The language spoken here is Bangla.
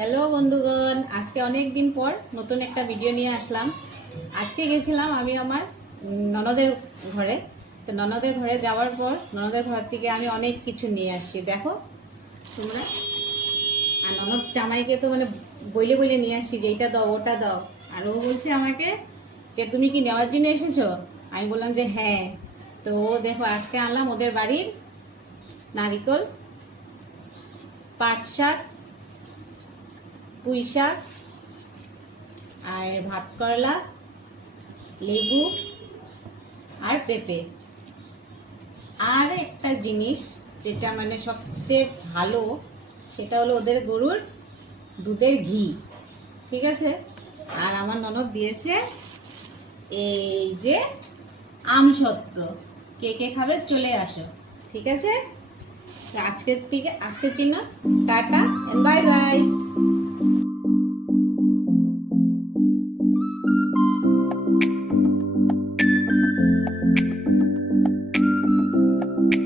হ্যালো বন্ধুগণ, আজকে অনেক দিন পর নতুন একটা ভিডিও নিয়ে আসলাম। আজকে গেছিলাম আমি আমার ননদের ঘরে। তো ননদের ঘরে যাওয়ার পর ননদের ঘর থেকে আমি অনেক কিছু নিয়ে আসছি, দেখো তোমরা। আর ননদ জামাইকে তো মানে বইলে বইলে নিয়ে আসছি যে এইটা দাও ওটা দাও। আর ও বলছে আমাকে যে তুমি কি নেওয়ার জন্য এসেছো? আমি বললাম যে হ্যাঁ। তো দেখো আজকে আনলাম ওদের বাড়ির নারিকেল, পাট শাক, পুঁই শাক, আর ভাত করলা, লেবু আর পেঁপে। আর একটা জিনিস যেটা মানে সবচেয়ে ভালো, সেটা হলো ওদের গরুর দুধের ঘি। ঠিক আছে। আর আমার ননদ দিয়েছে এই যে আমসত্ত্ব। কে কে খাবে চলে আসো। ঠিক আছে। তো আজকের জন্য টাটা এন্ড বাই বাই।